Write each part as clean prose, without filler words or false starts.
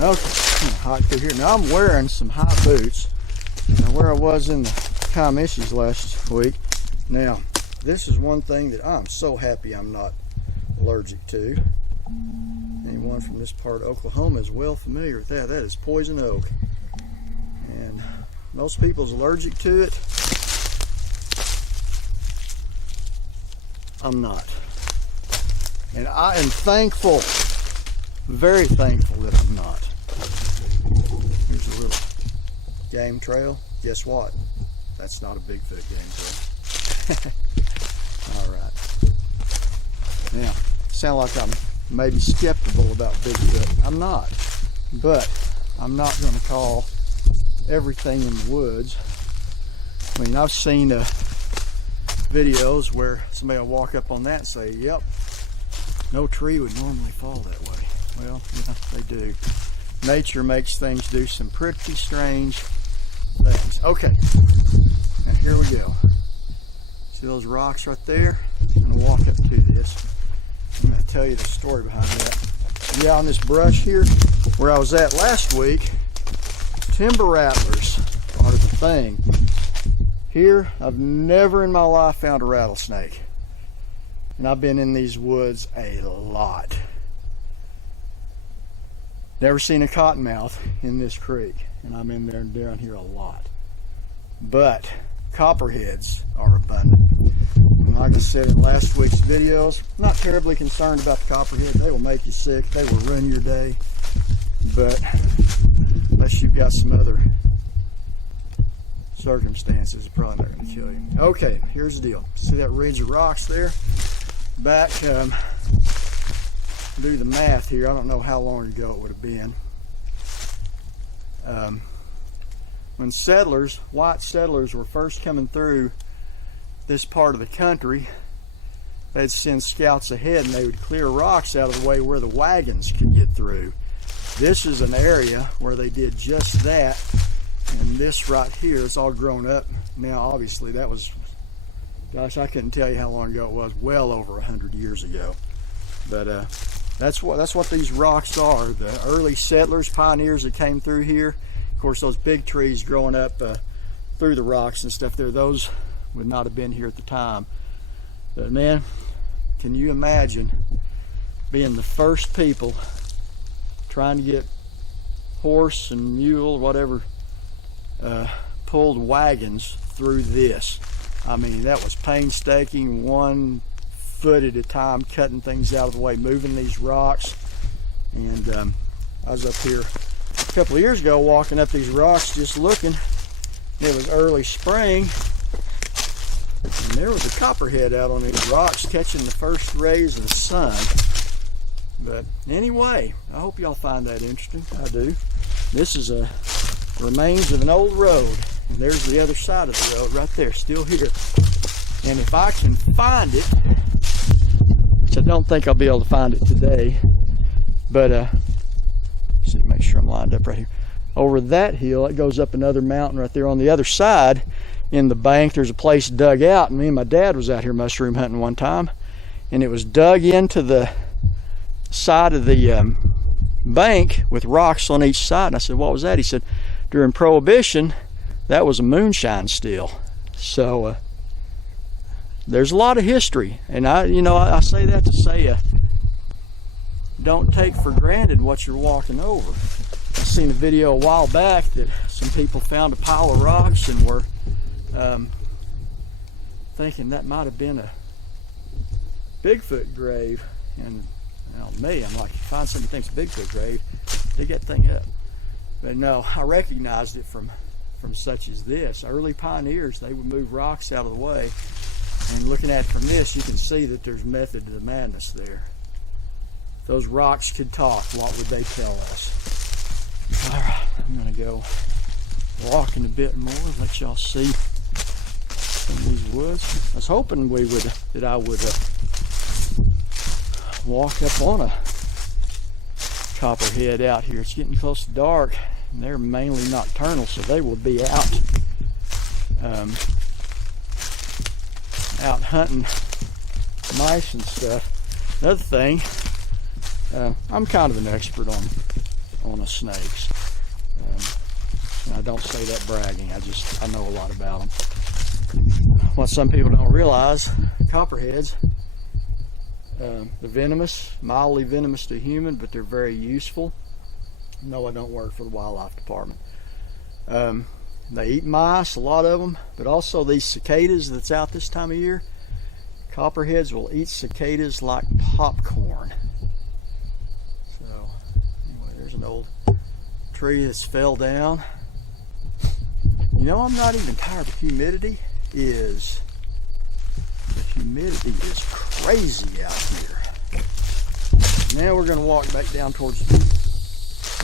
Okay, it's kind of hot through here. Now I'm wearing some high boots. Now where I was in the Comishes last week. Now, this is one thing that I'm so happy I'm not allergic to. Anyone from this part of Oklahoma is well familiar with that. That is poison oak. And most people's allergic to it. I'm not. And I am thankful, very thankful that I'm not. Here's a little game trail. Guess what? That's not a Bigfoot game trail. All right. Now, sound like I'm maybe skeptical about Bigfoot. I'm not. But I'm not going to call everything in the woods. I mean, I've seen videos where somebody will walk up on that and say, yep, no tree would normally fall that way. Well, yeah, they do. Nature makes things do some pretty strange things. Okay, now here we go. See those rocks right there? I'm going to walk up to this. I'm going to tell you the story behind that. Yeah, on this brush here, where I was at last week, timber rattlers are the thing. Here, I've never in my life found a rattlesnake. And I've been in these woods a lot. Never seen a cottonmouth in this creek. And I'm in there and down here a lot. But copperheads are abundant. And like I said in last week's videos, I'm not terribly concerned about the copperhead. They will make you sick. They will ruin your day. But unless you've got some other circumstances, it's probably not going to kill you. Okay, here's the deal. See that ridge of rocks there? Back, do the math here. I don't know how long ago it would have been. When settlers, white settlers, were first coming through this part of the country, they'd send scouts ahead and they would clear rocks out of the way where the wagons could get through. This is an area where they did just that. And this right here is all grown up. Now, obviously, that was, gosh, I couldn't tell you how long ago it was. Well over 100 years ago. But that's what these rocks are. The early settlers, pioneers that came through here. Of course, those big trees growing up through the rocks and stuff there, those would not have been here at the time. But man, can you imagine being the first people trying to get horse and mule, whatever, pulled wagons through this? I mean, that was painstaking, 1 foot at a time, cutting things out of the way, moving these rocks. And I was up here a couple of years ago walking up these rocks just looking. It was early spring and there was a copperhead out on these rocks catching the first rays of the sun. But anyway, I hope y'all find that interesting. I do. This is a remains of an old road, and there's the other side of the road right there, still here. And if I can find it, which I don't think I'll be able to find it today, but see, make sure I'm lined up right here. Over that hill, it goes up another mountain right there on the other side. In the bank, there's a place dug out, and me and my dad was out here mushroom hunting one time, and it was dug into the side of the bank with rocks on each side. And I said, what was that? He said, during Prohibition, that was a moonshine still. So there's a lot of history, and I say that to say don't take for granted what you're walking over. I seen a video a while back that some people found a pile of rocks and were thinking that might have been a Bigfoot grave. And me, I'm like, you find somebody thinks Bigfoot grave, dig that thing up. But no, I recognized it from such as this. Early pioneers, they would move rocks out of the way. And looking at it from this, you can see that there's method to the madness there. If those rocks could talk, what would they tell us? All right, I'm gonna go walking a bit more, let y'all see some of these woods. I was hoping that I would walk up on a copperhead out here. It's getting close to dark, and they're mainly nocturnal, so they will be out hunting mice and stuff. Another thing, I'm kind of an expert on on the snakes. And I don't say that bragging, I know a lot about them. What some people don't realize, copperheads, they're venomous, mildly venomous to human, but they're very useful. No, I don't work for the wildlife department. They eat mice, a lot of them, but also these cicadas that's out this time of year. Copperheads will eat cicadas like popcorn. So, anyway, there's an old tree that's fell down. You know, I'm not even tired. The humidity is crazy out here. Now we're going to walk back down towards the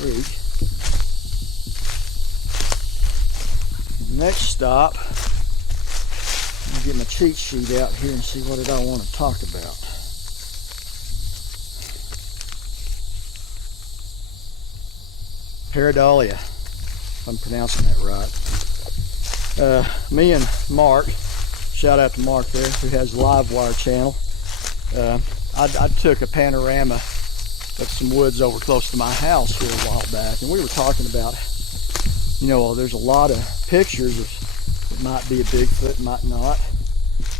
creek. Next stop, I'm gonna get my cheat sheet out here and see what I want to talk about. Pareidolia, if I'm pronouncing that right. Me and Mark, shout out to Mark there, who has a live wire channel. I took a panorama of some woods over close to my house here a while back, and we were talking about, you know, there's a lot of pictures of it might be a Bigfoot, might not,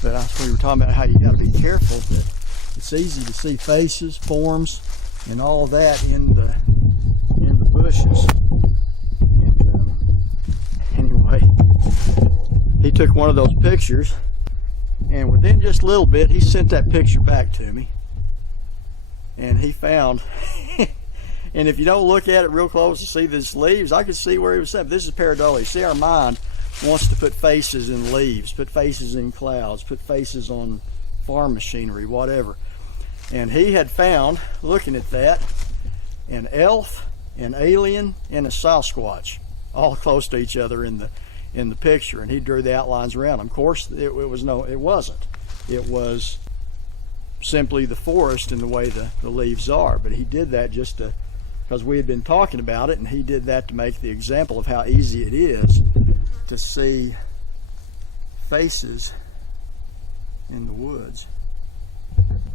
but we were talking about how you got to be careful that it's easy to see faces, forms, and all that in the bushes. And anyway, he took one of those pictures, and within just a little bit, he sent that picture back to me, and he found. And if you don't look at it real close and see these leaves, I could see where he was saying, this is Pareidolia. See, our mind wants to put faces in leaves, put faces in clouds, put faces on farm machinery, whatever. And he had found, looking at that, an elf, an alien, and a Sasquatch, all close to each other in the picture. And he drew the outlines around them. Of course, it wasn't. It was simply the forest and the way the leaves are. But he did that just to, because we had been talking about it, and he did that to make the example of how easy it is to see faces in the woods.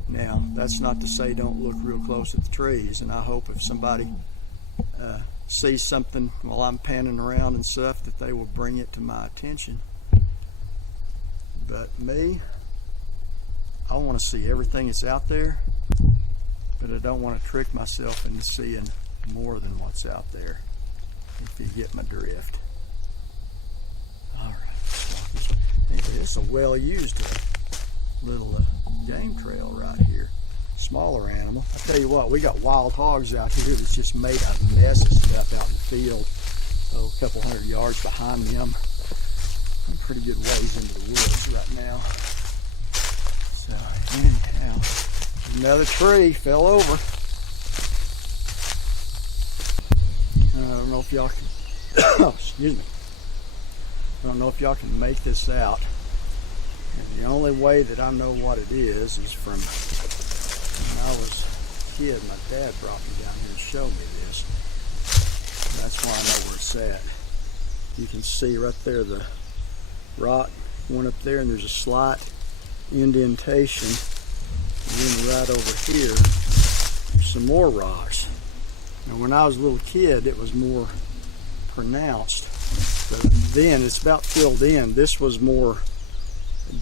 Now, that's not to say don't look real close at the trees, and I hope if somebody sees something while I'm panning around and stuff, that they will bring it to my attention. But me, I want to see everything that's out there, but I don't want to trick myself into seeing more than what's out there, if you get my drift. All right. Anyway, it's a well-used little game trail right here. Smaller animal. I tell you what, we got wild hogs out here that's just made a mess of stuff out in the field. Oh, a couple hundred yards behind me. I'm pretty good ways into the woods right now. So anyhow, another tree fell over. I don't know if y'all can, excuse me. I don't know if y'all can make this out. And the only way that I know what it is from when I was a kid. My dad brought me down here to show me this. That's why I know where it's at. You can see right there the rock one up there, and there's a slight indentation. And then right over here, there's some more rocks. Now, when I was a little kid, it was more pronounced, but then it's about filled in. This was more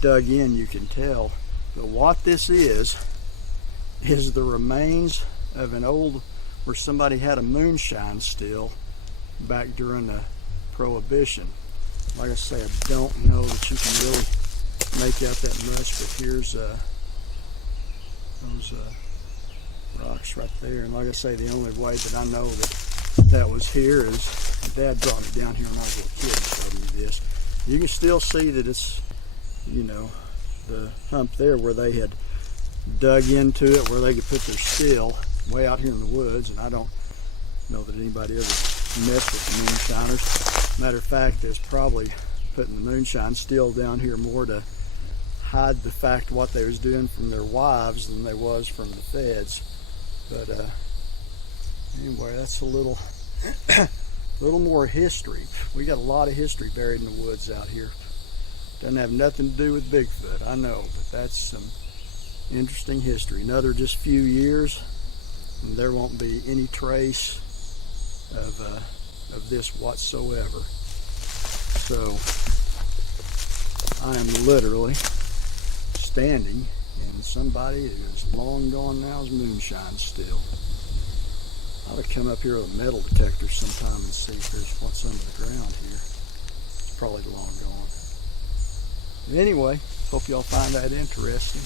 dug in, you can tell. But what this is the remains of an old, where somebody had a moonshine still back during the Prohibition. Like I say, I don't know that you can really make out that much, but here's those rocks right there. And like I say, the only way that I know that was here is my dad brought me down here when I was a little kid and showed me this. You can still see that it's, you know, the hump there where they had dug into it, where they could put their still way out here in the woods. And I don't know that anybody ever messed with the moonshiners. Matter of fact, there's probably putting the moonshine still down here more to hide the fact what they was doing from their wives than they was from the feds. But anyway, that's a little more history. We got a lot of history buried in the woods out here. Doesn't have nothing to do with Bigfoot, I know, but that's some interesting history. Another just few years, and there won't be any trace of this whatsoever. So I am literally standing in somebody who's long gone now's moonshine still. I ought to come up here with a metal detector sometime and see if there's what's under the ground here. It's probably long gone. But anyway, hope y'all find that interesting.